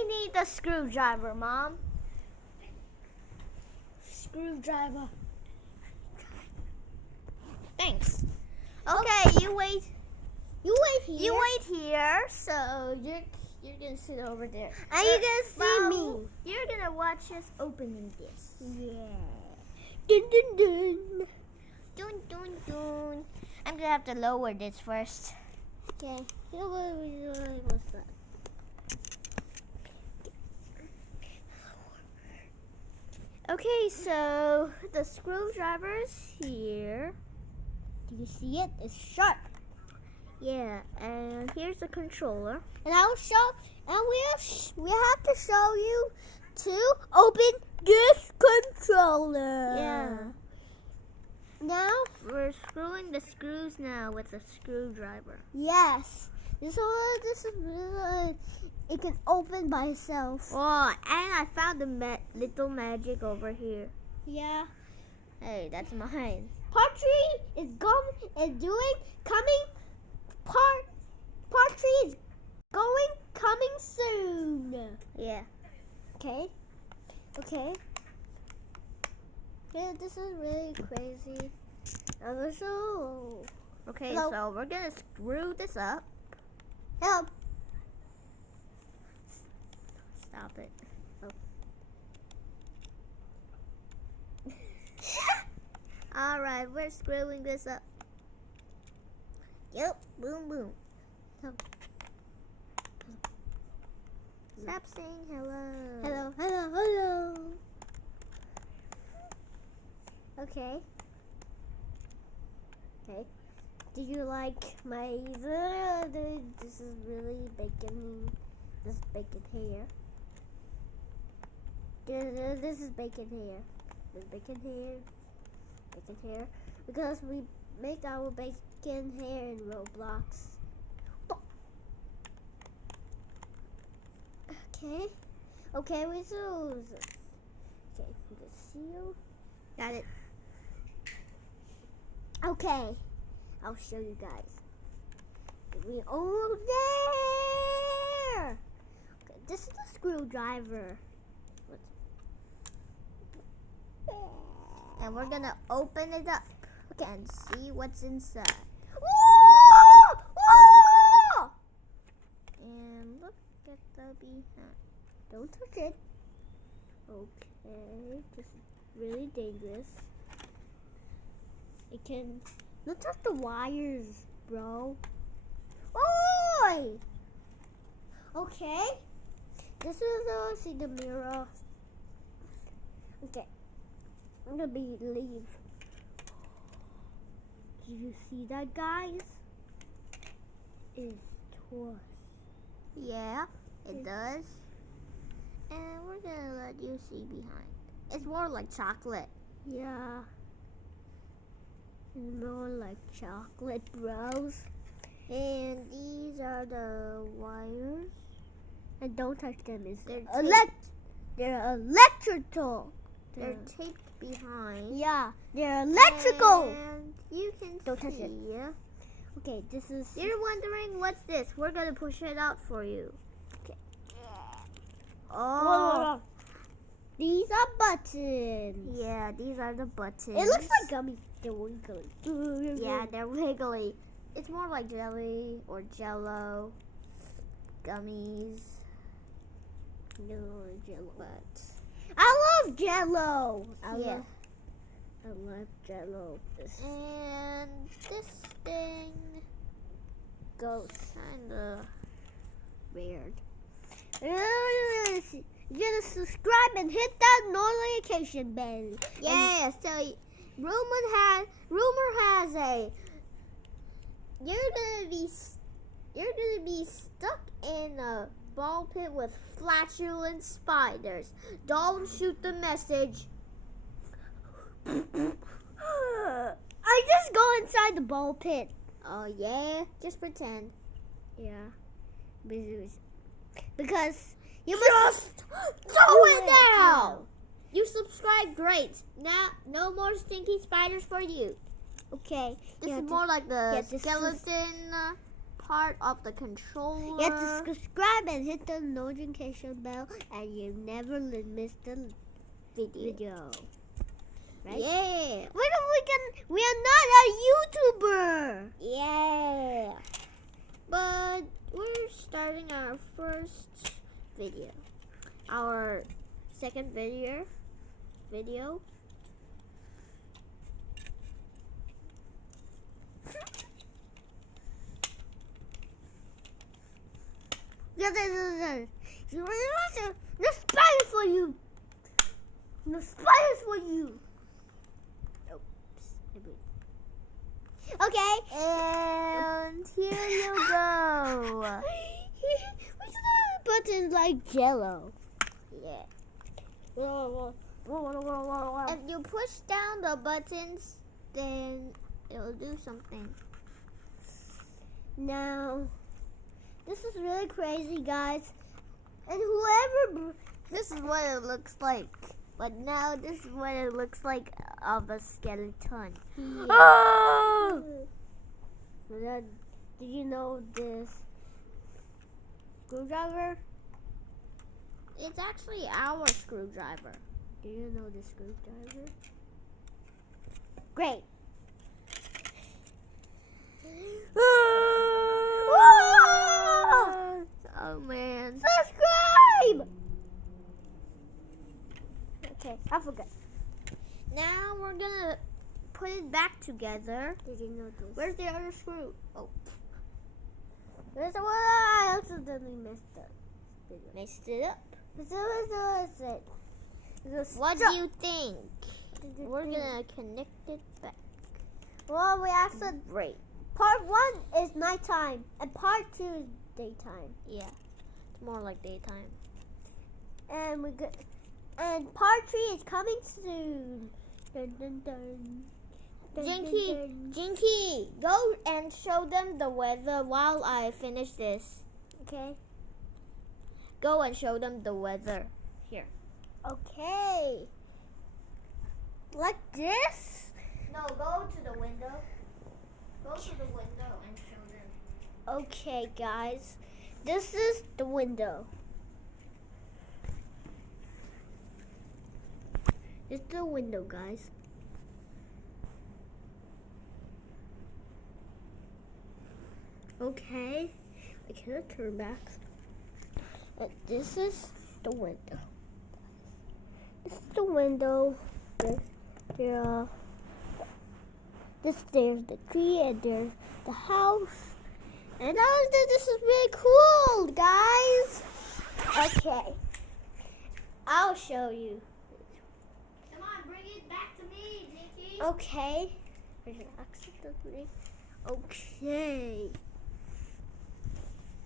We need the screwdriver, Mom. Screwdriver. Thanks. Okay, you wait. You wait here. You wait here. So you're gonna sit over there. And you're gonna see me. You're gonna watch us opening this. Yeah. Dun dun dun. Dun dun dun. I'm gonna have to lower this first. Okay. What's that? Okay, so the screwdriver's here. Do you see it? It's sharp. Yeah, and here's the controller. And I'll show. And we have to show you to open this controller. Yeah. Now, We're screwing the screws now with a screwdriver. yes. This is it can open by itself. Oh, and I found the little magic over here. Yeah. Hey, that's mine. Part 3 is coming. Part 3 is coming soon. Yeah. Okay. Yeah, this is really crazy. So, Okay, Hello. so we're gonna screw this up. help. Stop it. Alright, we're screwing this up. Yep, boom, boom. Stop saying hello. Hello. Okay. Do you like my? This is really bacon. This is bacon hair. This is bacon hair. This bacon hair. Bacon hair. Because we make our bacon hair in Roblox. Okay, we do. Okay, the seal. Got it. Okay, I'll show you guys. We over there. Okay, this is the screwdriver. And we're gonna open it up and see what's inside. Whoa! Whoa! And look at the behind. Don't touch it. Okay, this is really dangerous. It can. Don't touch the wires, bro. Oi! Okay. This is see the mirror. Okay. I'm gonna leave. Do you see that, guys? It's toys. Yeah, it does. And we're gonna let you see behind. It's more like chocolate. Yeah. It's more like chocolate, bros. And these are the wires. And don't touch them. It's They're they're electrical. They're taped behind. Yeah, they're electrical. And you can Don't touch see. it. Okay, this is. You're wondering what's this? We're gonna push it out for you. Okay. Oh. These are buttons. Yeah, these are the buttons. It looks like gummies. They're wiggly. Yeah, they're wiggly. It's more like jelly or jello. Gummies. No, Jello. But I love Jello. I love Jello. And this thing goes kinda weird. You gotta subscribe and hit that notification bell. Yeah, so rumor has a you're gonna be stuck in a ball pit with flatulent spiders. Don't shoot the message. I just go inside the ball pit. Oh yeah, just pretend. Yeah. Because you Just do it now. You subscribe, great. Now, no more stinky spiders for you. Okay. This Yeah, is more like the this is- skeleton part of the controller. You have to subscribe and hit the notification bell, and you never miss the video. Right? Yeah. We are not a YouTuber. Yeah. But we're starting our first video. Our second video. Yeah. No spiders for you. No spiders for you. Oops. Okay. And here you go. What's the button like Jello? Yeah. If If you push down the buttons, then it'll do something. Now, this is really crazy, guys. And This is what it looks like. But now this is what it looks like of a skeleton. Yeah. Oh! Did you know this screwdriver? It's actually our screwdriver. Do you know the screwdriver? Great. Oh man. Subscribe! Okay, I forgot. Now we're gonna put it back together. Did you know this? Where's the other screw? Oh, This is what I accidentally messed up. messed it up. This is it. What do you think? We're gonna connect it back. Well, we actually Great. part 1 is nighttime and part 2 is daytime. Yeah. It's more like daytime. And and part 3 is coming soon. Dun, dun, dun. Dun, Jinky, dun, dun. Jinky, go and show them the weather while I finish this. Okay. Go and show them the weather. Here. Okay. Like this? No, go to the window. Go to the window and show them. Okay, guys. This is the window. This is the window, guys. Okay. I cannot turn back. This is the window. This is the window. There's the tree and there's the house. And this is really cool, guys. Okay. I'll show you. Come on, bring it back to me, Jinky. Okay. Accidentally. Okay.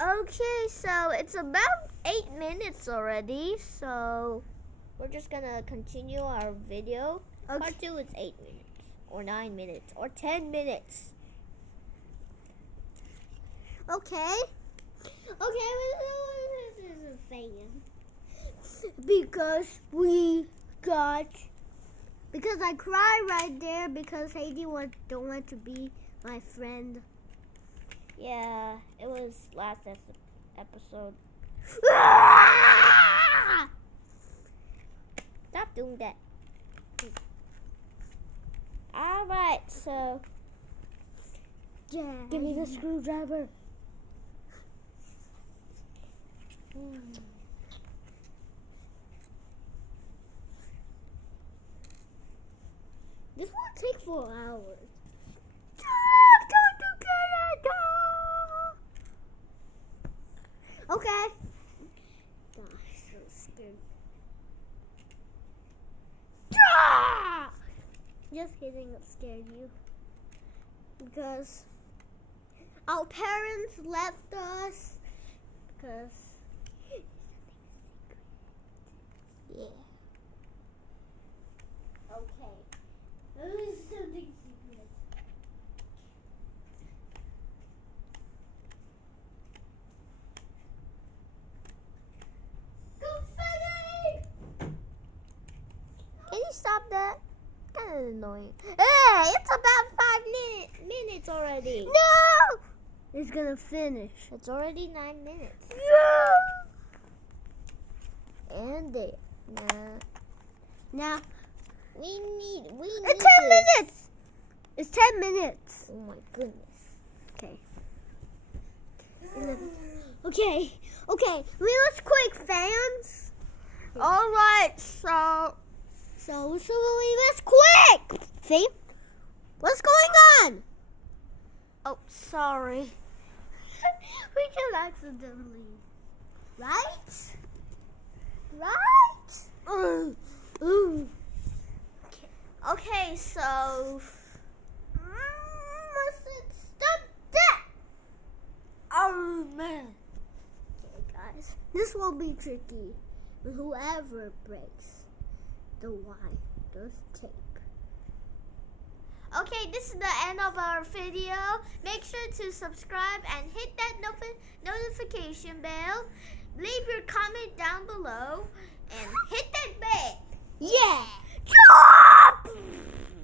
Okay, so it's about 8 minutes already, so we're just gonna continue our video. Okay. Part 2 is 8 minutes, or 9 minutes, or 10 minutes. Okay. Okay, this is a fan. Because I cried right there because Heidi don't want to be my friend. Yeah, it was last episode. Stop doing that. Alright, so Yeah. give me the screwdriver. This will take 4 hours. Okay. Oh, I'm so scared. Just kidding, it scared you. Because our parents left us because Yeah. okay. This is something secret. Can you stop that? Kind of annoying. Hey, it's about 5 minutes already. No! is gonna finish. It's already 9 minutes. And there. Now We need it's 10 minutes. It's 10 minutes. Oh my goodness. Okay. 11. Okay. We was quick, fans. All right. So we was quick. See? What's going on? Oh, sorry. We can accidentally. Right? Ooh. Okay, so Stop that. Oh man. Okay, guys. This will be tricky. Whoever breaks the wire, tape. okay, this is the end of our video. Make sure to subscribe and hit that notification bell. Leave your comment down below and hit